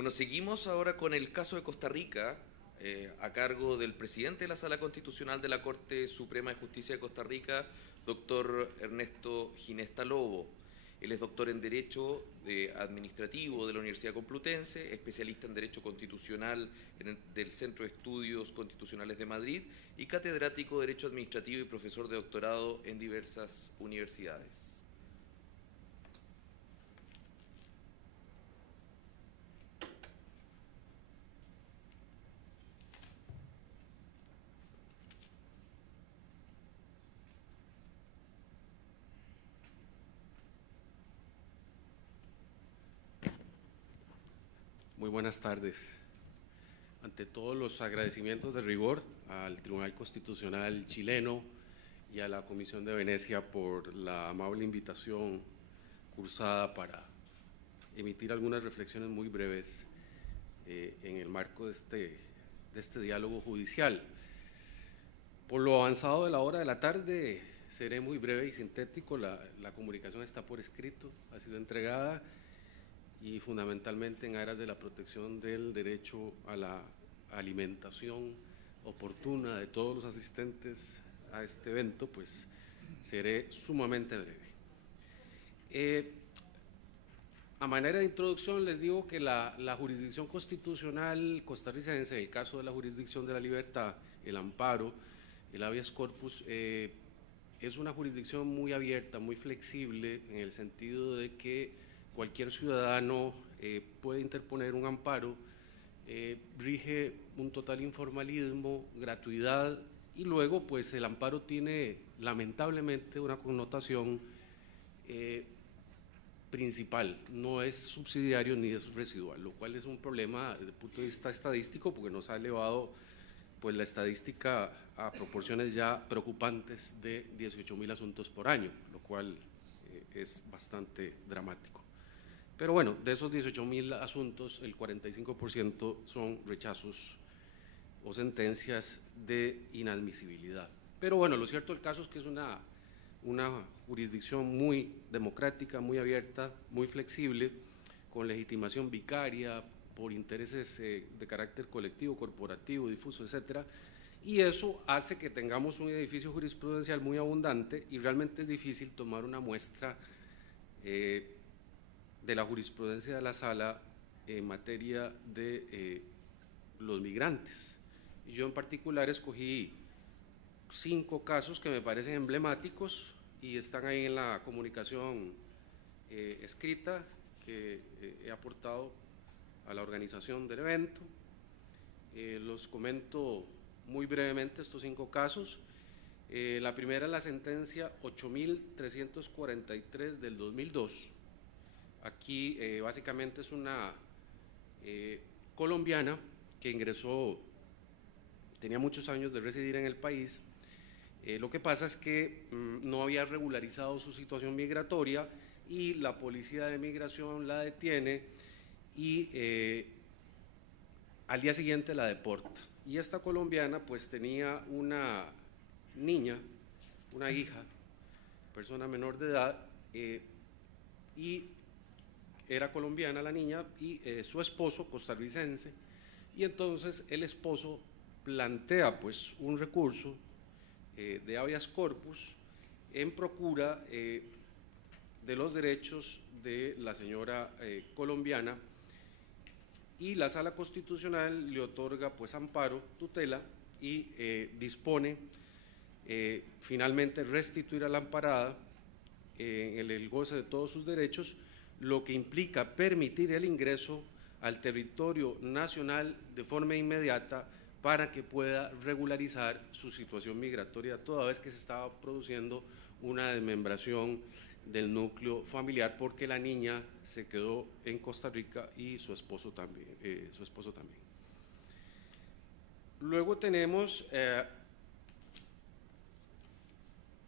Bueno, seguimos ahora con el caso de Costa Rica, a cargo del presidente de la Sala Constitucional de la Corte Suprema de Justicia de Costa Rica, doctor Ernesto Ginesta Lobo. Él es doctor en Derecho Administrativo de la Universidad Complutense, especialista en Derecho Constitucional del Centro de Estudios Constitucionales de Madrid y catedrático de Derecho Administrativo y profesor de doctorado en diversas universidades. Muy buenas tardes. Ante todos los agradecimientos de rigor al Tribunal Constitucional chileno y a la Comisión de Venecia por la amable invitación cursada para emitir algunas reflexiones muy breves en el marco de este diálogo judicial. Por lo avanzado de la hora de la tarde, seré muy breve y sintético. La comunicación está por escrito, ha sido entregada y fundamentalmente en aras de la protección del derecho a la alimentación oportuna de todos los asistentes a este evento, pues seré sumamente breve. A manera de introducción les digo que la jurisdicción constitucional costarricense, el caso de la jurisdicción de la libertad, el amparo, el habeas corpus, es una jurisdicción muy abierta, muy flexible, en el sentido de que cualquier ciudadano puede interponer un amparo, rige un total informalismo, gratuidad, y luego pues el amparo tiene lamentablemente una connotación principal, no es subsidiario ni es residual, lo cual es un problema desde el punto de vista estadístico, porque nos ha elevado pues la estadística a proporciones ya preocupantes de 18.000 asuntos por año, lo cual es bastante dramático. Pero bueno, de esos 18.000 asuntos, el 45% son rechazos o sentencias de inadmisibilidad. Pero bueno, lo cierto del caso es que es una jurisdicción muy democrática, muy abierta, muy flexible, con legitimación vicaria, por intereses de carácter colectivo, corporativo, difuso, etcétera, y eso hace que tengamos un edificio jurisprudencial muy abundante y realmente es difícil tomar una muestra de la jurisprudencia de la Sala en materia de los migrantes. Y yo en particular escogí 5 casos que me parecen emblemáticos y están ahí en la comunicación escrita que he aportado a la organización del evento. Los comento muy brevemente estos 5 casos. La primera es la sentencia 8.343 del 2002. Aquí básicamente es una colombiana que ingresó, tenía muchos años de residir en el país. Lo que pasa es que no había regularizado su situación migratoria y la policía de migración la detiene y al día siguiente la deporta. Y esta colombiana pues tenía una niña, una hija, persona menor de edad, y era colombiana la niña y su esposo costarricense, y entonces el esposo plantea pues un recurso de habeas corpus en procura de los derechos de la señora colombiana, y la Sala Constitucional le otorga pues amparo, tutela, y dispone finalmente restituir a la amparada en el goce de todos sus derechos, lo que implica permitir el ingreso al territorio nacional de forma inmediata para que pueda regularizar su situación migratoria, toda vez que se estaba produciendo una desmembración del núcleo familiar, porque la niña se quedó en Costa Rica y su esposo también. Luego tenemos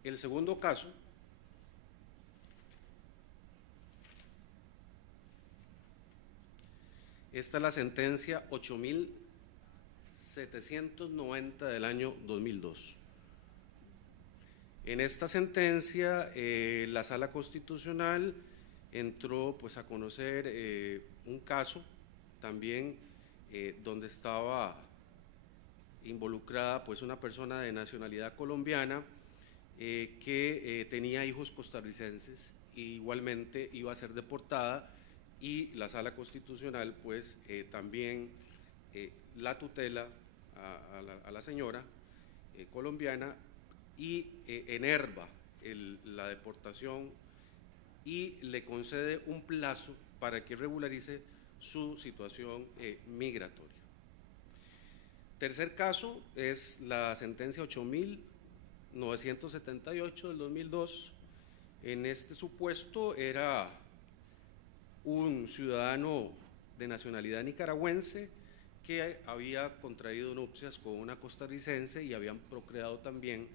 el segundo caso. Esta es la sentencia 8.790 del año 2002. En esta sentencia, la Sala Constitucional entró pues a conocer un caso también donde estaba involucrada pues una persona de nacionalidad colombiana que tenía hijos costarricenses e igualmente iba a ser deportada, y la Sala Constitucional pues también la tutela a la señora colombiana y enerva la deportación y le concede un plazo para que regularice su situación migratoria. Tercer caso es la sentencia 8.978 del 2002. En este supuesto era un ciudadano de nacionalidad nicaragüense que había contraído nupcias con una costarricense y habían procreado también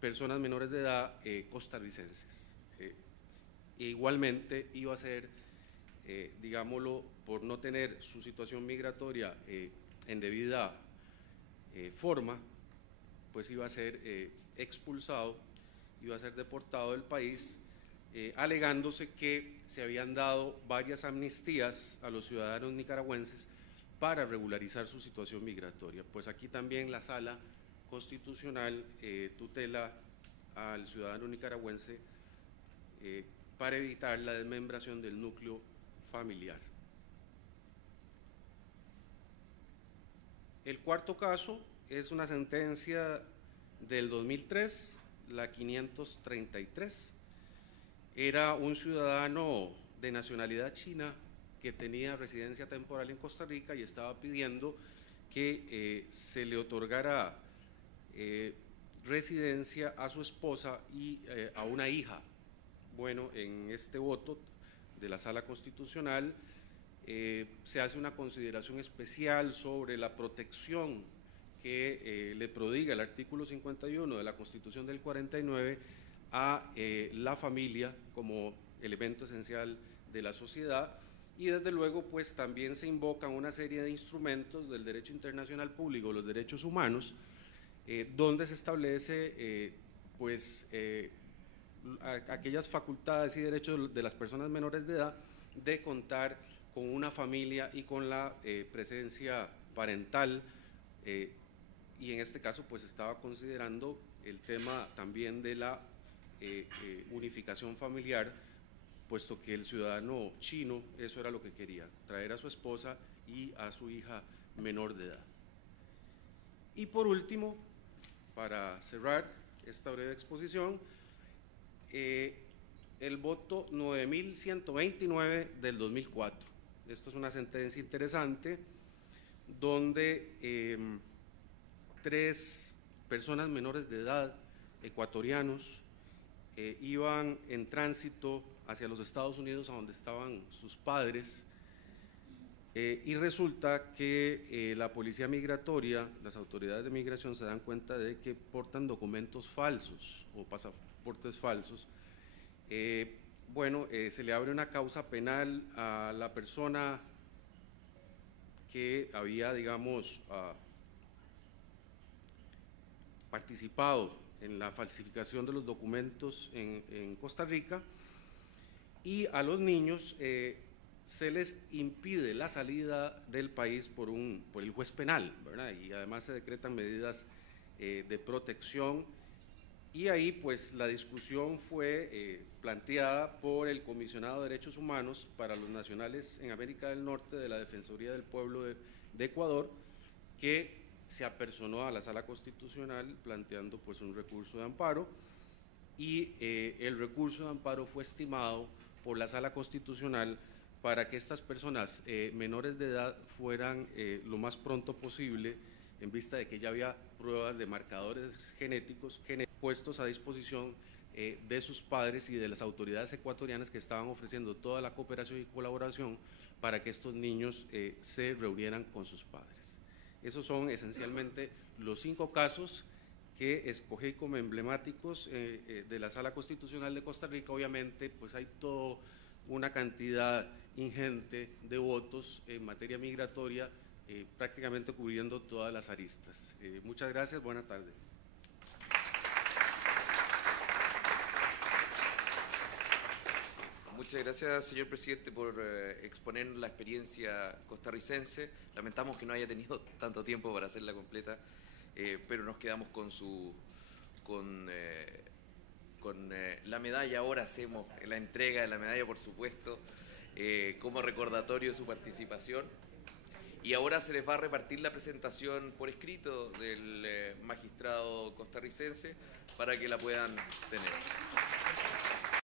personas menores de edad costarricenses. Igualmente iba a ser, digámoslo, por no tener su situación migratoria en debida forma, pues iba a ser expulsado, iba a ser deportado del país, alegándose que se habían dado varias amnistías a los ciudadanos nicaragüenses para regularizar su situación migratoria. Pues aquí también la Sala Constitucional tutela al ciudadano nicaragüense para evitar la desmembración del núcleo familiar. El cuarto caso es una sentencia del 2003, la 533. Era un ciudadano de nacionalidad china que tenía residencia temporal en Costa Rica y estaba pidiendo que se le otorgara residencia a su esposa y a una hija. Bueno, en este voto de la Sala Constitucional se hace una consideración especial sobre la protección que le prodiga el artículo 51 de la Constitución del 49 a la familia como elemento esencial de la sociedad, y desde luego pues también se invocan una serie de instrumentos del derecho internacional público, los derechos humanos, donde se establece aquellas facultades y derechos de las personas menores de edad de contar con una familia y con la presencia parental, y en este caso pues estaba considerando el tema también de la unificación familiar, puesto que el ciudadano chino eso era lo que quería, traer a su esposa y a su hija menor de edad. Y por último, para cerrar esta breve exposición, el voto 9129 del 2004. Esto es una sentencia interesante donde 3 personas menores de edad ecuatorianos iban en tránsito hacia los Estados Unidos, a donde estaban sus padres, y resulta que la policía migratoria, las autoridades de migración se dan cuenta de que portan documentos falsos o pasaportes falsos. Se le abre una causa penal a la persona que había, digamos, participado en la falsificación de los documentos en Costa Rica, y a los niños se les impide la salida del país por el juez penal, ¿verdad? Y además se decretan medidas de protección, y ahí pues la discusión fue planteada por el Comisionado de Derechos Humanos para los Nacionales en América del Norte de la Defensoría del Pueblo de Ecuador, que se apersonó a la Sala Constitucional planteando pues un recurso de amparo, y el recurso de amparo fue estimado por la Sala Constitucional para que estas personas menores de edad fueran lo más pronto posible, en vista de que ya había pruebas de marcadores genéticos puestos a disposición de sus padres y de las autoridades ecuatorianas, que estaban ofreciendo toda la cooperación y colaboración para que estos niños se reunieran con sus padres. Esos son esencialmente los 5 casos que escogí como emblemáticos de la Sala Constitucional de Costa Rica. Obviamente pues hay toda una cantidad ingente de votos en materia migratoria, prácticamente cubriendo todas las aristas. Muchas gracias, buena tarde. Muchas gracias, señor presidente, por exponer la experiencia costarricense. Lamentamos que no haya tenido tanto tiempo para hacerla completa, pero nos quedamos con la medalla. Ahora hacemos la entrega de la medalla, por supuesto, como recordatorio de su participación. Y ahora se les va a repartir la presentación por escrito del magistrado costarricense para que la puedan tener.